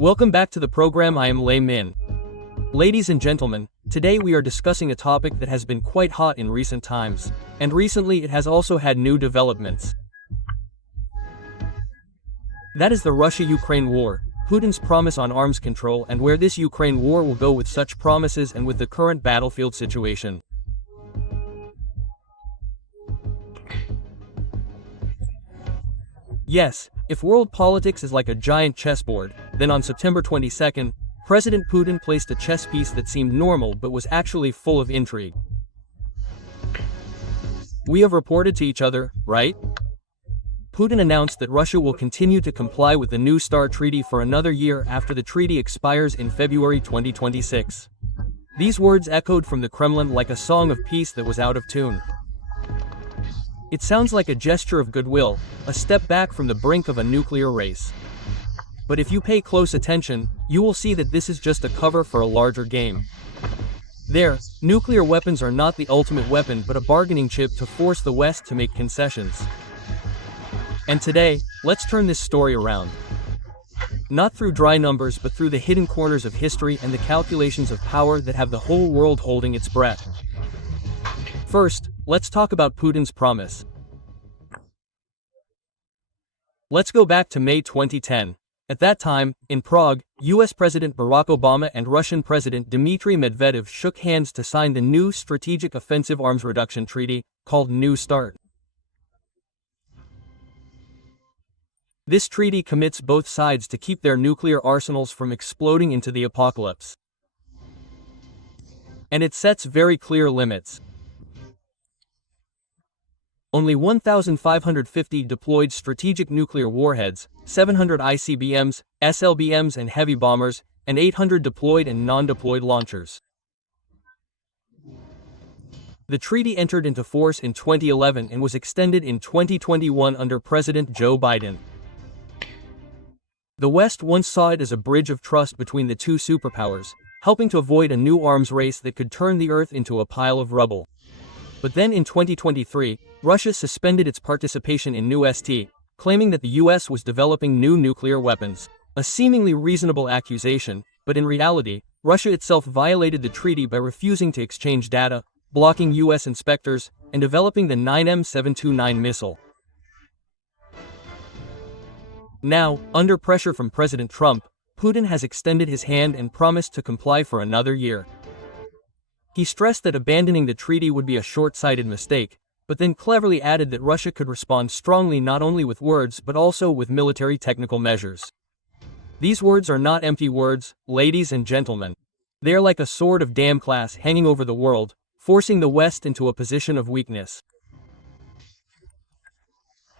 Welcome back to the program. I am Lei Min. Ladies and gentlemen, today we are discussing a topic that has been quite hot in recent times, and recently it has also had new developments. That is the Russia-Ukraine war, Putin's promise on arms control, and where this Ukraine war will go with such promises and with the current battlefield situation. Yes, if world politics is like a giant chessboard, then on September 22nd, President Putin placed a chess piece that seemed normal but was actually full of intrigue. We have reported to each other, right? Putin announced that Russia will continue to comply with the New START treaty for another year after the treaty expires in February 2026. These words echoed from the Kremlin like a song of peace that was out of tune. It sounds like a gesture of goodwill, a step back from the brink of a nuclear race. But if you pay close attention, you will see that this is just a cover for a larger game. Nuclear weapons are not the ultimate weapon but a bargaining chip to force the West to make concessions. And today, let's turn this story around. Not through dry numbers but through the hidden corners of history and the calculations of power that have the whole world holding its breath. First, let's talk about Putin's promise. Let's go back to May 2010. At that time, in Prague, US President Barack Obama and Russian President Dmitry Medvedev shook hands to sign the new Strategic Offensive Arms Reduction Treaty, called New START. This treaty commits both sides to keep their nuclear arsenals from exploding into the apocalypse. And it sets very clear limits. Only 1,550 deployed strategic nuclear warheads, 700 ICBMs, SLBMs and heavy bombers, and 800 deployed and non-deployed launchers. The treaty entered into force in 2011 and was extended in 2021 under President Joe Biden. The West once saw it as a bridge of trust between the two superpowers, helping to avoid a new arms race that could turn the Earth into a pile of rubble. But then in 2023, Russia suspended its participation in New ST, claiming that the US was developing new nuclear weapons. A seemingly reasonable accusation, but in reality, Russia itself violated the treaty by refusing to exchange data, blocking US inspectors, and developing the 9M729 missile. Now, under pressure from President Trump, Putin has extended his hand and promised to comply for another year. He stressed that abandoning the treaty would be a short-sighted mistake, but then cleverly added that Russia could respond strongly not only with words but also with military technical measures. These words are not empty words, ladies and gentlemen. They are like a sword of Damocles hanging over the world, forcing the West into a position of weakness.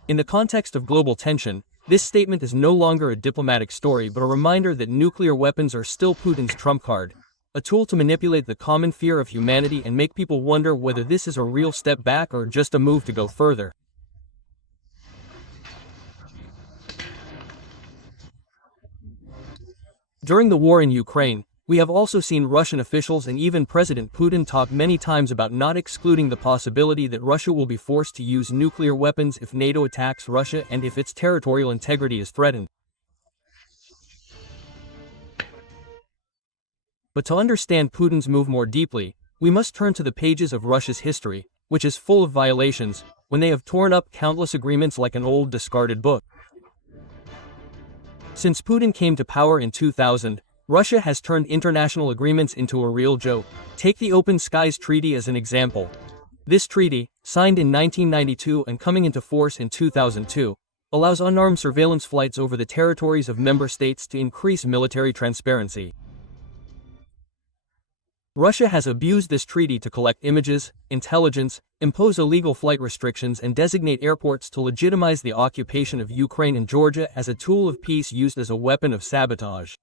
In the context of global tension, this statement is no longer a diplomatic story but a reminder that nuclear weapons are still Putin's trump card, a tool to manipulate the common fear of humanity and make people wonder whether this is a real step back or just a move to go further. During the war in Ukraine, we have also seen Russian officials and even President Putin talk many times about not excluding the possibility that Russia will be forced to use nuclear weapons if NATO attacks Russia and if its territorial integrity is threatened. But to understand Putin's move more deeply, we must turn to the pages of Russia's history, which is full of violations, when they have torn up countless agreements like an old discarded book. Since Putin came to power in 2000, Russia has turned international agreements into a real joke. Take the Open Skies Treaty as an example. This treaty, signed in 1992 and coming into force in 2002, allows unarmed surveillance flights over the territories of member states to increase military transparency. Russia has abused this treaty to collect images, intelligence, impose illegal flight restrictions and designate airports to legitimize the occupation of Ukraine and Georgia as a tool of peace used as a weapon of sabotage.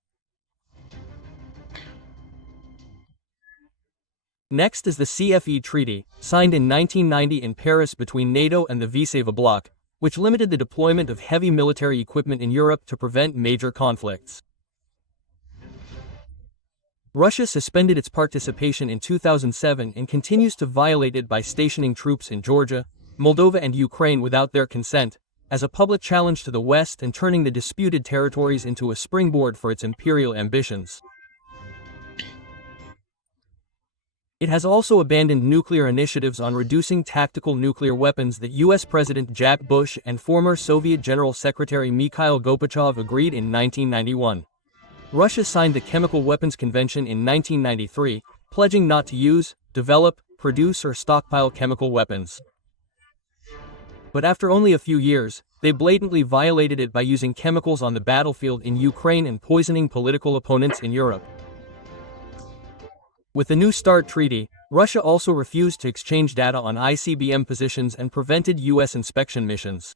Next is the CFE Treaty, signed in 1990 in Paris between NATO and the Viseva bloc, which limited the deployment of heavy military equipment in Europe to prevent major conflicts. Russia suspended its participation in 2007 and continues to violate it by stationing troops in Georgia, Moldova and Ukraine without their consent, as a public challenge to the West and turning the disputed territories into a springboard for its imperial ambitions. It has also abandoned nuclear initiatives on reducing tactical nuclear weapons that U.S. President Jack Bush and former Soviet General Secretary Mikhail Gorbachev agreed in 1991. Russia signed the Chemical Weapons Convention in 1993, pledging not to use, develop, produce or stockpile chemical weapons. But after only a few years, they blatantly violated it by using chemicals on the battlefield in Ukraine and poisoning political opponents in Europe. With the New START treaty, Russia also refused to exchange data on ICBM positions and prevented U.S. inspection missions.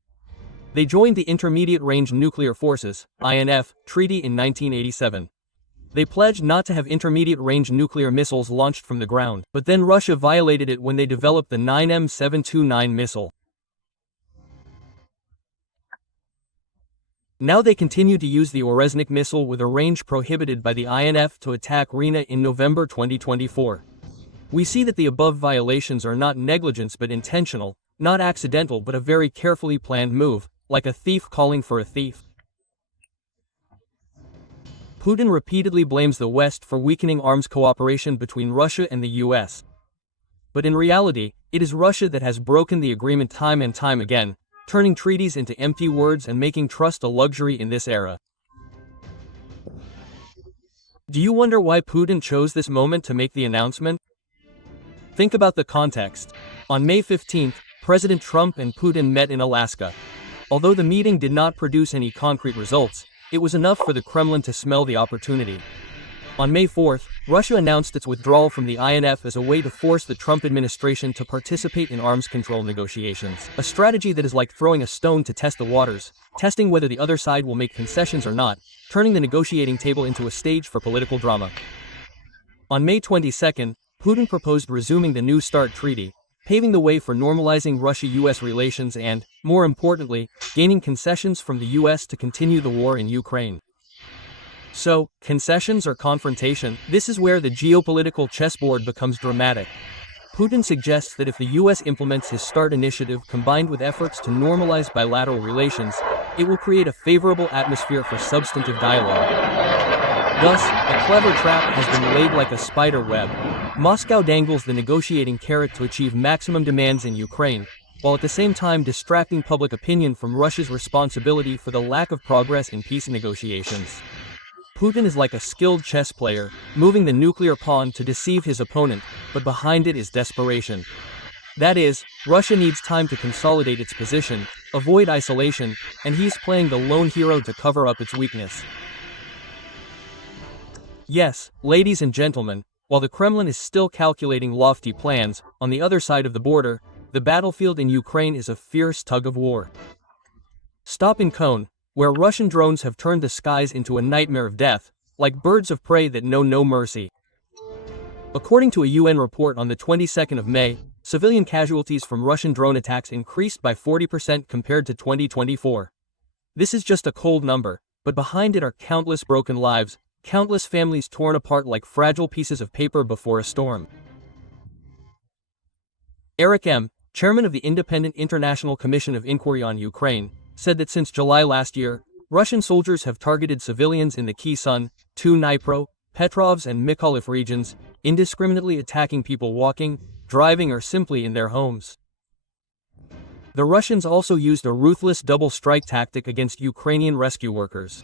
They joined the Intermediate Range Nuclear Forces (INF) treaty in 1987. They pledged not to have intermediate-range nuclear missiles launched from the ground, but then Russia violated it when they developed the 9M729 missile. Now they continue to use the Orezhnik missile with a range prohibited by the INF to attack Crimea in November 2024. We see that the above violations are not negligence but intentional, not accidental but a very carefully planned move, like a thief calling for a thief. Putin repeatedly blames the West for weakening arms cooperation between Russia and the US. But in reality, it is Russia that has broken the agreement time and time again, turning treaties into empty words and making trust a luxury in this era. Do you wonder why Putin chose this moment to make the announcement? Think about the context. On May 15, President Trump and Putin met in Alaska. Although the meeting did not produce any concrete results, it was enough for the Kremlin to smell the opportunity. On May 4, Russia announced its withdrawal from the INF as a way to force the Trump administration to participate in arms control negotiations, a strategy that is like throwing a stone to test the waters, testing whether the other side will make concessions or not, turning the negotiating table into a stage for political drama. On May 22, Putin proposed resuming the New START treaty, paving the way for normalizing Russia-US relations and, more importantly, gaining concessions from the US to continue the war in Ukraine. So, concessions or confrontation? This is where the geopolitical chessboard becomes dramatic. Putin suggests that if the US implements his START initiative combined with efforts to normalize bilateral relations, it will create a favorable atmosphere for substantive dialogue. Thus, a clever trap has been laid like a spider web. Moscow dangles the negotiating carrot to achieve maximum demands in Ukraine, while at the same time distracting public opinion from Russia's responsibility for the lack of progress in peace negotiations. Putin is like a skilled chess player, moving the nuclear pawn to deceive his opponent, but behind it is desperation. That is, Russia needs time to consolidate its position, avoid isolation, and he's playing the lone hero to cover up its weakness. Yes, ladies and gentlemen, while the Kremlin is still calculating lofty plans, on the other side of the border, the battlefield in Ukraine is a fierce tug-of-war. Stop in Kone, where Russian drones have turned the skies into a nightmare of death, like birds of prey that know no mercy. According to a UN report on the 22nd of May, civilian casualties from Russian drone attacks increased by 40% compared to 2024. This is just a cold number, but behind it are countless broken lives, countless families torn apart like fragile pieces of paper before a storm. Eric M., chairman of the Independent International Commission of Inquiry on Ukraine, said that since July last year, Russian soldiers have targeted civilians in the Kherson, Dnipro, Petrovsk and Mykolaiv regions, indiscriminately attacking people walking, driving or simply in their homes. The Russians also used a ruthless double strike tactic against Ukrainian rescue workers.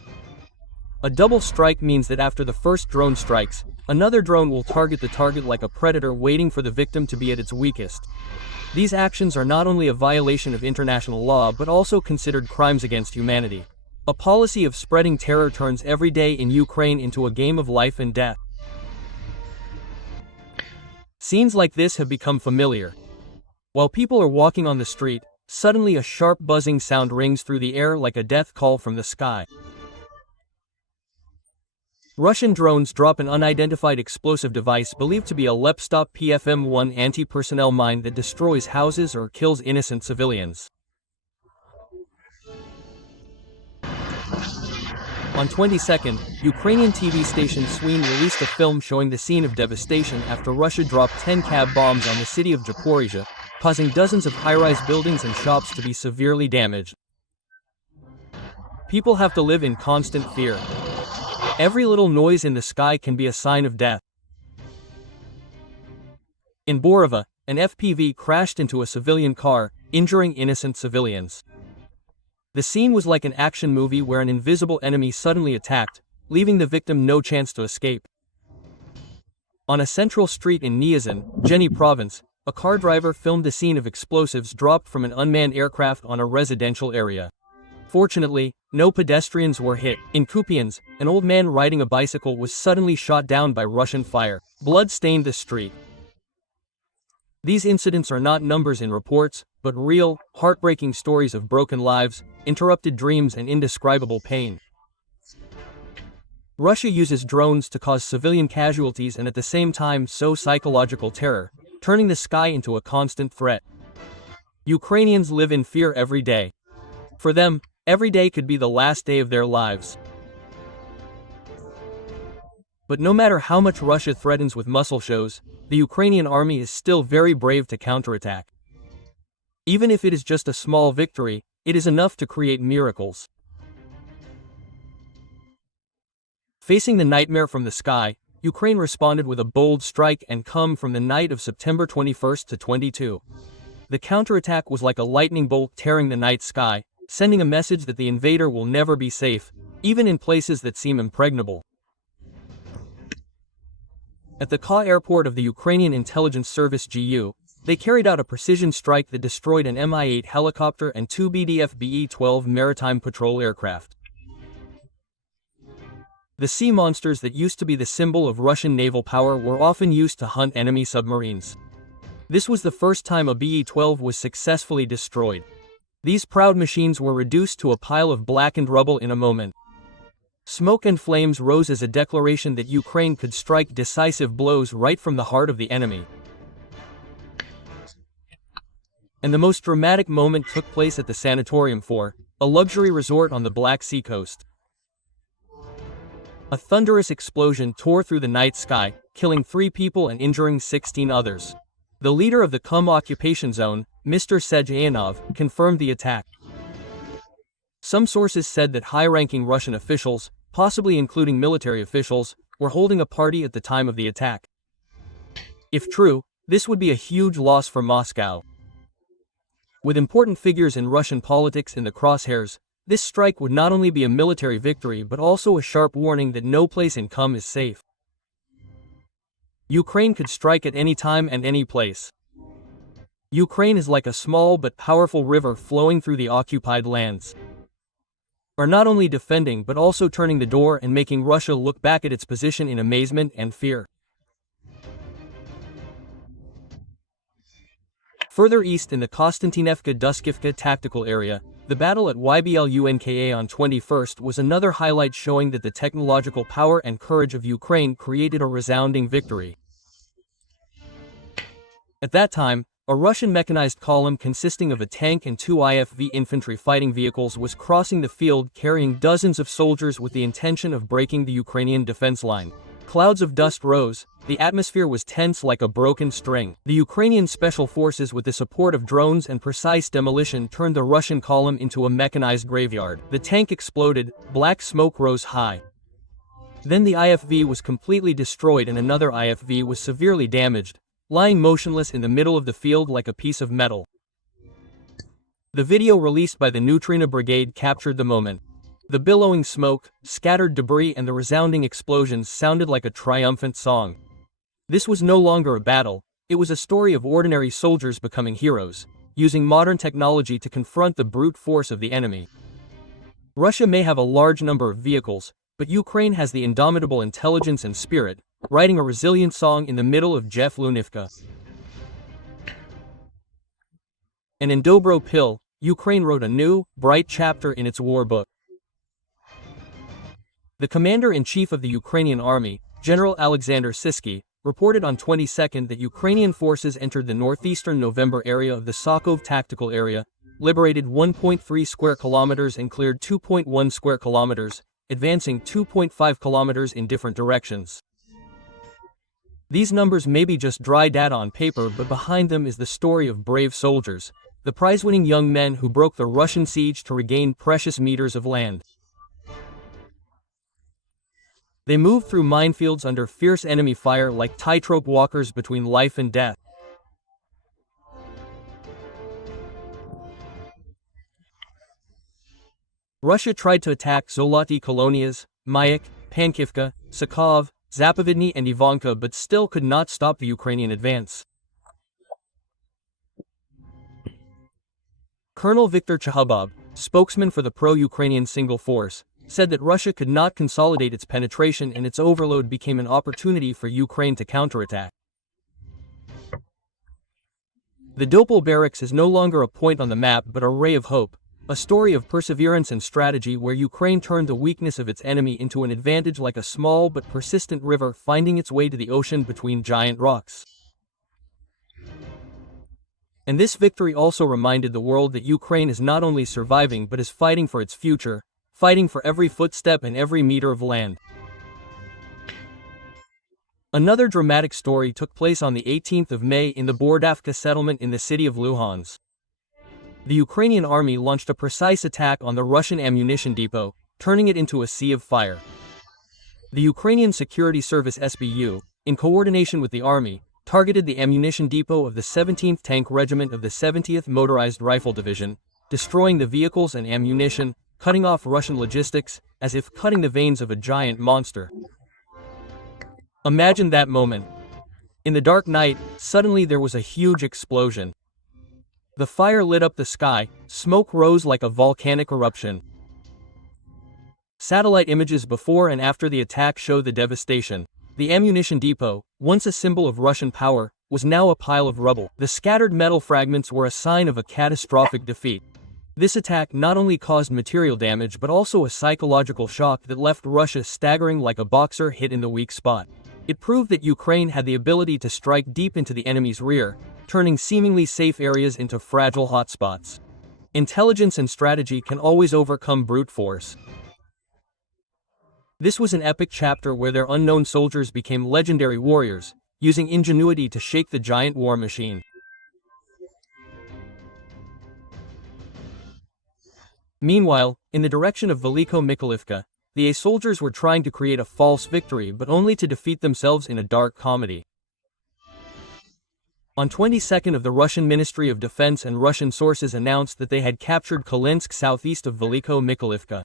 A double strike means that after the first drone strikes, another drone will target the target like a predator waiting for the victim to be at its weakest. These actions are not only a violation of international law but also considered crimes against humanity. A policy of spreading terror turns every day in Ukraine into a game of life and death. Scenes like this have become familiar. While people are walking on the street, suddenly a sharp buzzing sound rings through the air like a death call from the sky. Russian drones drop an unidentified explosive device believed to be a Lepstop PFM-1 anti-personnel mine that destroys houses or kills innocent civilians. On 22nd, Ukrainian TV station Sween released a film showing the scene of devastation after Russia dropped 10 cab bombs on the city of Zaporizhzhia, causing dozens of high-rise buildings and shops to be severely damaged. People have to live in constant fear. Every little noise in the sky can be a sign of death. In Borova, an FPV crashed into a civilian car, injuring innocent civilians. The scene was like an action movie where an invisible enemy suddenly attacked, leaving the victim no chance to escape. On a central street in Niazin, Geni province, a car driver filmed the scene of explosives dropped from an unmanned aircraft on a residential area. Fortunately, no pedestrians were hit. In Kupiansk, an old man riding a bicycle was suddenly shot down by Russian fire. Blood stained the street. These incidents are not numbers in reports, but real, heartbreaking stories of broken lives, interrupted dreams and indescribable pain. Russia uses drones to cause civilian casualties and at the same time sow psychological terror, turning the sky into a constant threat. Ukrainians live in fear every day. For them, every day could be the last day of their lives. But no matter how much Russia threatens with muscle shows, the Ukrainian army is still very brave to counterattack. Even if it is just a small victory, it is enough to create miracles. Facing the nightmare from the sky, Ukraine responded with a bold strike and come from the night of September 21 to 22. The counterattack was like a lightning bolt tearing the night sky, sending a message that the invader will never be safe, even in places that seem impregnable. At the Ka airport of the Ukrainian intelligence service GU, they carried out a precision strike that destroyed an Mi-8 helicopter and two BDF BE-12 maritime patrol aircraft. The sea monsters that used to be the symbol of Russian naval power were often used to hunt enemy submarines. This was the first time a BE-12 was successfully destroyed. These proud machines were reduced to a pile of blackened rubble in a moment. Smoke and flames rose as a declaration that Ukraine could strike decisive blows right from the heart of the enemy. And the most dramatic moment took place at the Sanatorium 4, a luxury resort on the Black Sea coast. A thunderous explosion tore through the night sky, killing 3 people and injuring 16 others. The leader of the Kum occupation zone, Mr. Sergeyanov, confirmed the attack. Some sources said that high-ranking Russian officials, possibly including military officials, were holding a party at the time of the attack. If true, this would be a huge loss for Moscow. With important figures in Russian politics in the crosshairs, this strike would not only be a military victory but also a sharp warning that no place in Kum is safe. Ukraine could strike at any time and any place. Ukraine is like a small but powerful river flowing through the occupied lands. Are not only defending but also turning the door and making Russia look back at its position in amazement and fear. Further east in the Konstantinivka-Duskivka tactical area, the battle at Yblunka on 21st was another highlight showing that the technological power and courage of Ukraine created a resounding victory. At that time, a Russian mechanized column consisting of a tank and 2 IFV infantry fighting vehicles was crossing the field carrying dozens of soldiers with the intention of breaking the Ukrainian defense line. Clouds of dust rose, the atmosphere was tense like a broken string. The Ukrainian special forces with the support of drones and precise demolition turned the Russian column into a mechanized graveyard. The tank exploded, black smoke rose high. Then the IFV was completely destroyed and another IFV was severely damaged, lying motionless in the middle of the field like a piece of metal. The video released by the Neutrino Brigade captured the moment. The billowing smoke, scattered debris and the resounding explosions sounded like a triumphant song. This was no longer a battle, it was a story of ordinary soldiers becoming heroes, using modern technology to confront the brute force of the enemy. Russia may have a large number of vehicles, but Ukraine has the indomitable intelligence and spirit, writing a resilient song in the middle of Yblunka. And in Dobro Pil, Ukraine wrote a new, bright chapter in its war book. The commander-in-chief of the Ukrainian army, General Alexander Sisky, reported on 22nd that Ukrainian forces entered the northeastern November area of the Sokov tactical area, liberated 1.3 square kilometers and cleared 2.1 square kilometers, advancing 2.5 kilometers in different directions. These numbers may be just dry data on paper, but behind them is the story of brave soldiers, the prize-winning young men who broke the Russian siege to regain precious meters of land. They move through minefields under fierce enemy fire like tightrope walkers between life and death. Russia tried to attack Zoloty Kolonias, Mayak, Pankivka, Sakov, Zapovidny and Ivanka but still could not stop the Ukrainian advance. Colonel Viktor Chahubov, spokesman for the pro-Ukrainian single force, said that Russia could not consolidate its penetration and its overload became an opportunity for Ukraine to counterattack. The Dopol barracks is no longer a point on the map but a ray of hope, a story of perseverance and strategy where Ukraine turned the weakness of its enemy into an advantage like a small but persistent river finding its way to the ocean between giant rocks. And this victory also reminded the world that Ukraine is not only surviving but is fighting for its future, fighting for every footstep and every meter of land. Another dramatic story took place on the 18th of May in the Bordavka settlement in the city of Luhansk. The Ukrainian army launched a precise attack on the Russian ammunition depot, turning it into a sea of fire. The Ukrainian Security Service SBU, in coordination with the army, targeted the ammunition depot of the 17th Tank Regiment of the 70th Motorized Rifle Division, destroying the vehicles and ammunition, cutting off Russian logistics, as if cutting the veins of a giant monster. Imagine that moment. In the dark night, suddenly there was a huge explosion. The fire lit up the sky, smoke rose like a volcanic eruption. Satellite images before and after the attack show the devastation. The ammunition depot, once a symbol of Russian power, was now a pile of rubble. The scattered metal fragments were a sign of a catastrophic defeat. This attack not only caused material damage but also a psychological shock that left Russia staggering like a boxer hit in the weak spot. It proved that Ukraine had the ability to strike deep into the enemy's rear, turning seemingly safe areas into fragile hotspots. Intelligence and strategy can always overcome brute force. This was an epic chapter where their unknown soldiers became legendary warriors, using ingenuity to shake the giant war machine. Meanwhile, in the direction of Veliko Mikhailivka, the soldiers were trying to create a false victory but only to defeat themselves in a dark comedy. On 22nd of the Russian Ministry of Defense and Russian sources announced that they had captured Kolinsk southeast of Veliko Mikhailivka.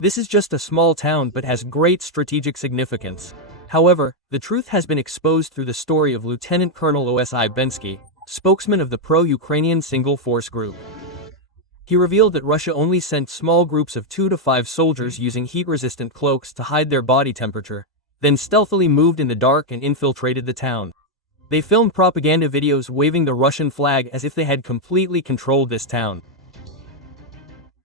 This is just a small town but has great strategic significance. However, the truth has been exposed through the story of Lieutenant Colonel Osi Bensky, spokesman of the pro-Ukrainian single force group. He revealed that Russia only sent small groups of 2 to 5 soldiers using heat-resistant cloaks to hide their body temperature, then stealthily moved in the dark and infiltrated the town. They filmed propaganda videos waving the Russian flag as if they had completely controlled this town.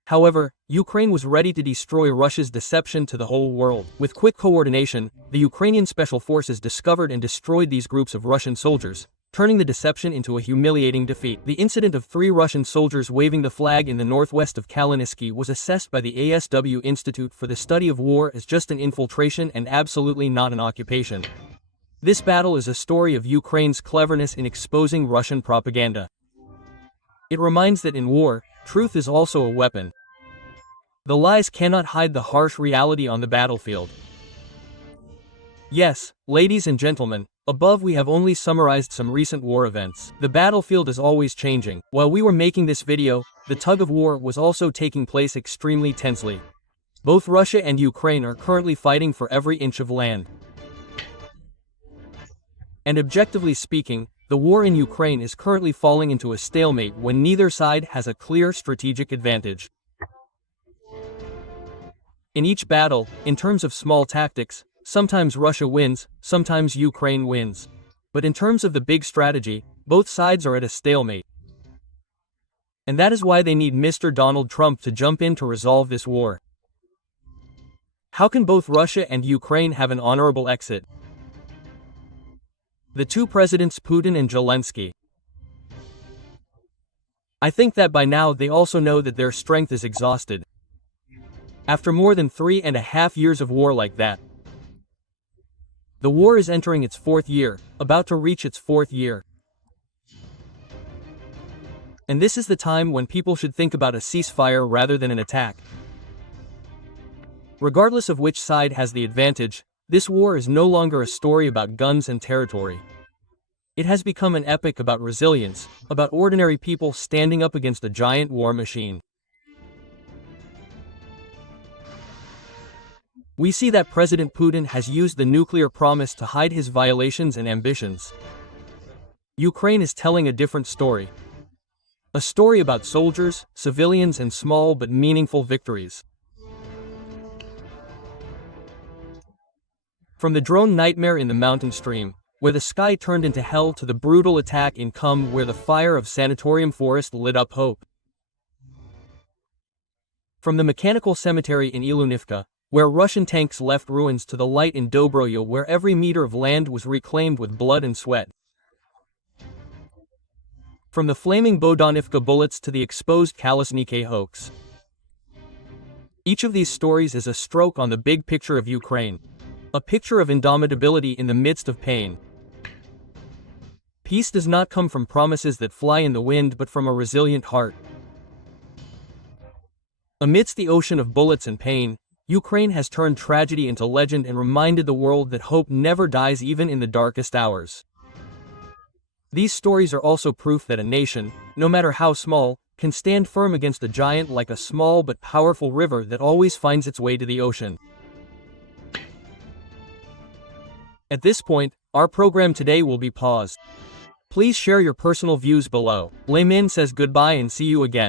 However, Ukraine was ready to destroy Russia's deception to the whole world. With quick coordination, the Ukrainian special forces discovered and destroyed these groups of Russian soldiers, turning the deception into a humiliating defeat. The incident of 3 Russian soldiers waving the flag in the northwest of Kalininsky was assessed by the ASW Institute for the Study of War as just an infiltration and absolutely not an occupation. This battle is a story of Ukraine's cleverness in exposing Russian propaganda. It reminds that in war, truth is also a weapon. The lies cannot hide the harsh reality on the battlefield. Yes, ladies and gentlemen, above we have only summarized some recent war events. The battlefield is always changing. While we were making this video, the tug of war was also taking place extremely tensely. Both Russia and Ukraine are currently fighting for every inch of land. And objectively speaking, the war in Ukraine is currently falling into a stalemate when neither side has a clear strategic advantage. In each battle, in terms of small tactics, sometimes Russia wins, sometimes Ukraine wins. But in terms of the big strategy, both sides are at a stalemate. And that is why they need Mr. Donald Trump to jump in to resolve this war. How can both Russia and Ukraine have an honorable exit? The two presidents Putin and Zelensky. I think that by now they also know that their strength is exhausted. After more than 3.5 years of war like that. The war is entering its 4th year, about to reach its 4th year. And this is the time when people should think about a ceasefire rather than an attack. Regardless of which side has the advantage, this war is no longer a story about guns and territory. It has become an epic about resilience, about ordinary people standing up against a giant war machine. We see that President Putin has used the nuclear promise to hide his violations and ambitions. Ukraine is telling a different story. A story about soldiers, civilians, and small but meaningful victories. From the drone nightmare in the mountain stream, where the sky turned into hell, to the brutal attack in Crimea where the fire of sanatorium forest lit up hope. From the mechanical cemetery in Ilunivka, where Russian tanks left ruins, to the light in Dobroya where every meter of land was reclaimed with blood and sweat. From the flaming Bodanivka bullets to the exposed Kalesnike hoax. Each of these stories is a stroke on the big picture of Ukraine. A picture of indomitability in the midst of pain. Peace does not come from promises that fly in the wind, but from a resilient heart. Amidst the ocean of bullets and pain, Ukraine has turned tragedy into legend and reminded the world that hope never dies even in the darkest hours. These stories are also proof that a nation, no matter how small, can stand firm against a giant like a small but powerful river that always finds its way to the ocean. At this point, our program today will be paused. Please share your personal views below. Laymin says goodbye and see you again.